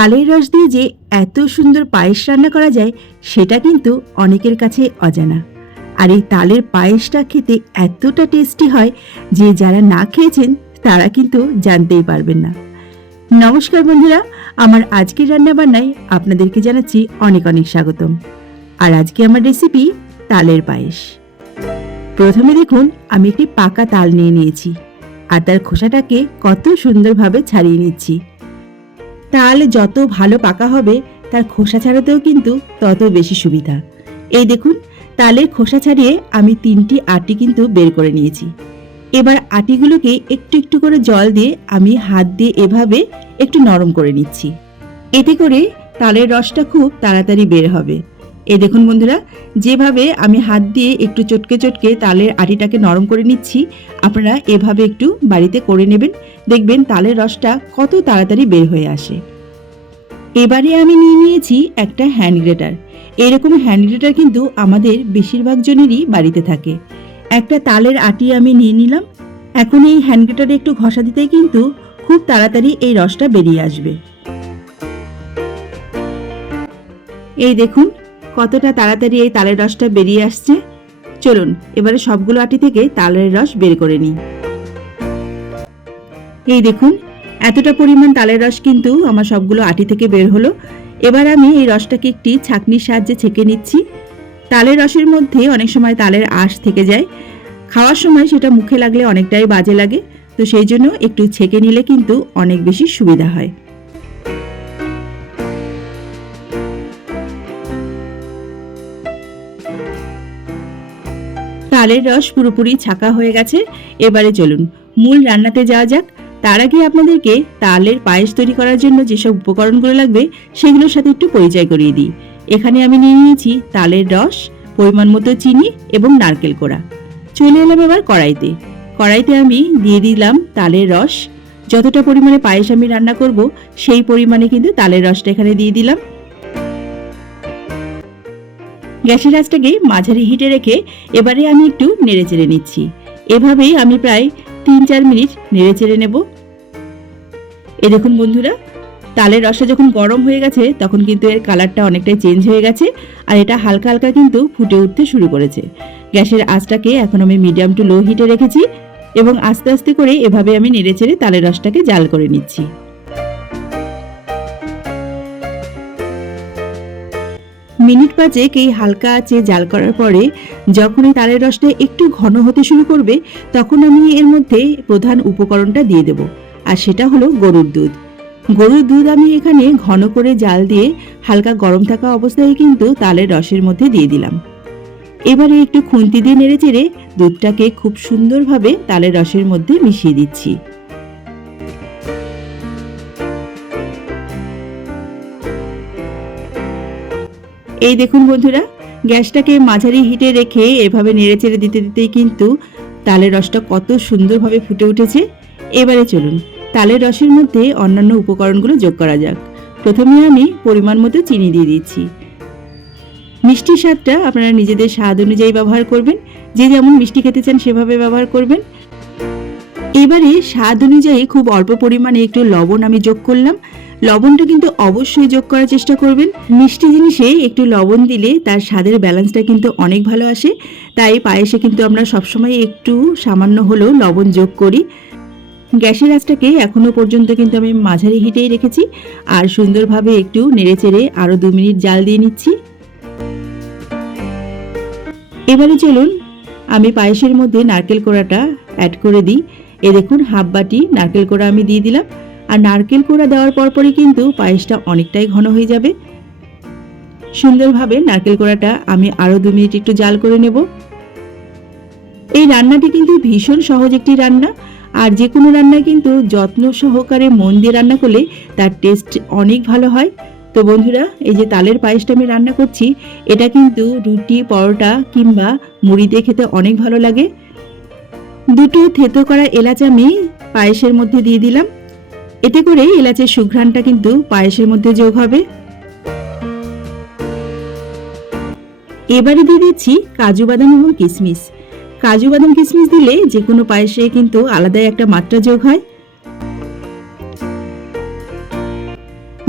তালের রস দিয়ে যে এত সুন্দর পায়েস রান্না করা যায়, সেটা কিন্তু অনেকের কাছে অজানা। আর এই তালের পায়েসটা খেতে এতটা টেস্টি হয় যে যারা না খেয়েছেন, তারা কিন্তু জানতেই পারবেন না। নমস্কার বন্ধুরা, আমার আজকের রান্নাবান্নায় আপনাদেরকে জানাচ্ছি অনেক অনেক স্বাগতম। আর আজকে আমার রেসিপি তালের পায়েস। প্রথমে দেখুন, আমি একটি পাকা তাল নিয়ে নিয়েছি। আর তার খোসাটাকে কত সুন্দরভাবে ছাড়িয়ে নিচ্ছি। তাল যত ভালো পাকা হবে, তার খোসা ছাড়াতেও কিন্তু তত বেশি সুবিধা। এই দেখুন, তালের খোসা ছাড়িয়ে আমি তিনটি আটি কিন্তু বের করে নিয়েছি। এবার আটিগুলোকে একটু একটু করে জল দিয়ে আমি হাত দিয়ে এভাবে একটু নরম করে নিচ্ছি। এতে করে তালের রসটা খুব তাড়াতাড়ি বের হবে। এই দেখুন বন্ধুরা, যেভাবে আমি হাত দিয়ে একটু চটকে চটকে তালের আটিটাকে নরম করে নিচ্ছি, আপনারা এভাবে একটু বাড়িতে করে নেবেন। দেখবেন তালের রসটা কত তাড়াতাড়ি বের হয়ে আসে। এবারে আমি নিয়ে নিয়েছি একটা হ্যান্ড গ্রেটার। এরকম হ্যান্ড গ্রেটার কিন্তু আমাদের বেশিরভাগ জনেরই বাড়িতে থাকে। একটা তালের আটি আমি নিয়ে নিলাম। এখন এই হ্যান্ড গ্রেটারে একটু ঘষা দিতেই কিন্তু খুব তাড়াতাড়ি এই রসটা বেরিয়ে আসবে। এই দেখুন কতটা তাড়াতাড়ি এই তালের রসটা বেরিয়ে আসছে? চলুন, এবারে সবগুলো আটি থেকে তালের রস বের করে নিই। এই দেখুন, এতটা পরিমাণ তালের রস কিন্তু আমার সবগুলো আটি থেকে বের হলো। এবার আমি এই রসটাকে একটি ছাঁকনির সাহায্যে ছেঁকে নিচ্ছি। তালের রসের মধ্যে অনেক সময় তালের আঁশ থেকে যায়। খাওয়ার সময় সেটা মুখে লাগলে অনেকটাই বাজে লাগে, তো সেই জন্য একটু ছেঁকে নিলে কিন্তু অনেক বেশি সুবিধা হয়। তালের রস পুরোপুরি ছাকা হয়ে গেছে। এবারে চলুন, মূল রান্নাতে যাওয়া যাক। তার আগে আপনাদেরকে তালের পায়েস তৈরি করার জন্য যেসব উপকরণগুলো লাগবে, সেগুলোর সাথে একটু পরিচয় করিয়ে দিই। এখানে আমি নিয়ে নিয়েছি তালের রস, পরিমাণ মতো চিনি এবং নারকেল কোড়া। চলে এলাম এবার কড়াইতে। কড়াইতে আমি দিয়ে দিলাম তালের রস। যতটা পরিমাণে পায়েস আমি রান্না করব, সেই পরিমাণে কিন্তু তালের রসটা এখানে দিয়ে দিলাম। গ্যাসের আঁচটাকে মাঝারি হিটে রেখে এবারে আমি একটু নেড়ে চেড়ে নিচ্ছি। এভাবেই আমি প্রায় তিন চার মিনিট নেড়ে চেড়ে নেব। এ দেখুন বন্ধুরা, তালের রসটা যখন গরম হয়ে গেছে, তখন কিন্তু এর কালারটা অনেকটাই চেঞ্জ হয়ে গেছে আর এটা হালকা হালকা কিন্তু ফুটে উঠতে শুরু করেছে। গ্যাসের আঁচটাকে এখন আমি মিডিয়াম টু লো হিটে রেখেছি এবং আস্তে আস্তে করে এভাবে আমি নেড়ে চেড়ে তালের রসটাকে জাল করে নিচ্ছি। মিনিট পাঁচেক এই হালকা আঁচে জাল করার পরে যখন এই তালের রসটা একটু ঘন হতে শুরু করবে, তখন আমি এর মধ্যে প্রধান উপকরণটা দিয়ে দেব, আর সেটা হলো গরুর দুধ। গরুর দুধ আমি এখানে ঘন করে জাল দিয়ে হালকা গরম থাকা অবস্থায় কিন্তু তালের রসের মধ্যে দিয়ে দিলাম। এবারে একটু খুন্তি দিয়ে নেড়ে চেড়ে দুধটাকে খুব সুন্দরভাবে তালের রসের মধ্যে মিশিয়ে দিচ্ছি। এই দেখুন বন্ধুরা, গ্যাসটাকে মাঝারি হিটে রেখে এভাবে নেড়ে চেড়ে দিতে দিতেই কিন্তু তালের রসটা কত সুন্দরভাবে ফুটে উঠেছে। এবারে চলুন, তালের রসের মধ্যে অন্যান্য উপকরণগুলো যোগ করা যাক। প্রথমে আমি পরিমাণ মতো চিনি দিয়ে দিচ্ছি। মিষ্টি স্বাদটা আপনারা নিজেদের স্বাদ অনুযায়ী ব্যবহার করবেন, যে যেমন মিষ্টি খেতে চান সেভাবে ব্যবহার করবেন। এবারে স্বাদ অনুযায়ী খুব অল্প পরিমাণে একটু লবণ আমি যোগ করলাম। লবণটা কিন্তু অবশ্যই যোগ করার চেষ্টা করবেন। মিষ্টি জিনিসে একটু লবণ দিলে তার স্বাদের ব্যালেন্সটা কিন্তু অনেক ভালো আসে। তাই পায়েসে কিন্তু আমরা সবসময় একটু সামান্য হলেও লবণ যোগ করি। গ্যাসের আঁচটাকে এখনও পর্যন্ত কিন্তু আমি মাঝারি হিটেই রেখেছি। আর সুন্দরভাবে একটু নেড়ে চেড়ে আরও দু মিনিট জাল দিয়ে নিচ্ছি। এবারে চলুন, আমি পায়েসের মধ্যে নারকেল কোড়াটা অ্যাড করে দিই। এ দেখুন, হাফ বাটি নারকেল কোড়া আমি দিয়ে দিলাম। আর নারকেল কোড়া দেওয়ার পরপরই কিন্তু পায়েসটা অনেকটাই ঘন হয়ে যাবে। সুন্দরভাবে নারকেল কোড়াটা আমি আরও দু মিনিট একটু জাল করে নেব। এই রান্নাটি কিন্তু ভীষণ সহজ একটি রান্না, আর যে কোনো রান্নায় কিন্তু যত্ন সহকারে মন দিয়ে রান্না করলে তার টেস্ট অনেক ভালো হয়। তো বন্ধুরা, এই যে তালের পায়েসটা আমি রান্না করছি, এটা কিন্তু রুটি, পরোটা কিংবা মুড়ি দিয়ে খেতে অনেক ভালো লাগে। দুটো থেতো করা এলাচ আমি পায়েসের মধ্যে দিয়ে দিলাম। এতে করে এলাচের সুঘ্রাণটা কিন্তু পায়েসের মধ্যে যোগ হবে। এবারে দিয়ে দিচ্ছি কাজু বাদাম এবং কিশমিশ কাজু বাদাম কিশমিশ দিলে যে কোনো পায়েসে কিন্তু আলাদাই একটা মাত্রা যোগ হয়।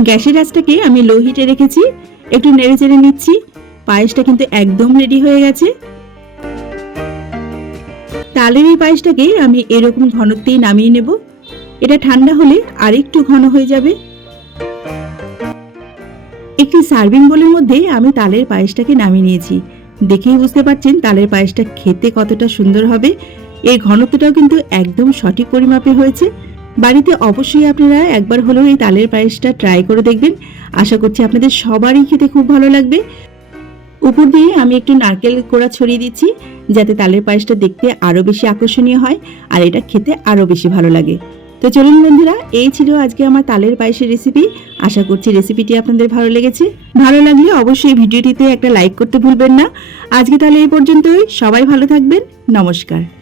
গ্যাসের আঁচটাকে আমি লো হিটে রেখেছি, একটু নেড়ে চেড়ে নিচ্ছি, পায়েসটা কিন্তু একদম রেডি হয়ে গেছে। তালের এই পায়েসটাকে আমি এরকম ঘনত্বেই নামিয়ে নেব। এটা ঠান্ডা হলে আরেকটু ঘন হয়ে যাবে। একটি সার্ভিং বোলের মধ্যে আমি তালের পায়েসটাকে নামিয়ে নিয়েছি। দেখেই বুঝতে পারছেন তালের পায়েসটা খেতে কতটা সুন্দর হবে। এর ঘনত্বটাও কিন্তু একদম সঠিক পরিমাপে হয়েছে। বাড়িতে অবশ্যই আপনারা একবার হলেও এই তালের পায়েসটা ট্রাই করে দেখবেন। আশা করছি আপনাদের সবারই খেতে খুব ভালো লাগবে। উপর দিয়ে আমি একটু নারকেল কোড়া ছড়িয়ে দিচ্ছি, যাতে তালের পায়েসটা দেখতে আরও বেশি আকর্ষণীয় হয়, আর এটা খেতে আরও বেশি ভালো লাগে। তো চলুন বন্ধুরা, এই ছিল আজকে আমার তালের পায়েসের রেসিপি আশা করছি রেসিপিটি আপনাদের ভালো লেগেছে। ভালো লাগলে অবশ্যই ভিডিওটিতে একটা লাইক করতে ভুলবেন না। আজকে তাহলে এই পর্যন্তই। সবাই ভালো থাকবেন। নমস্কার।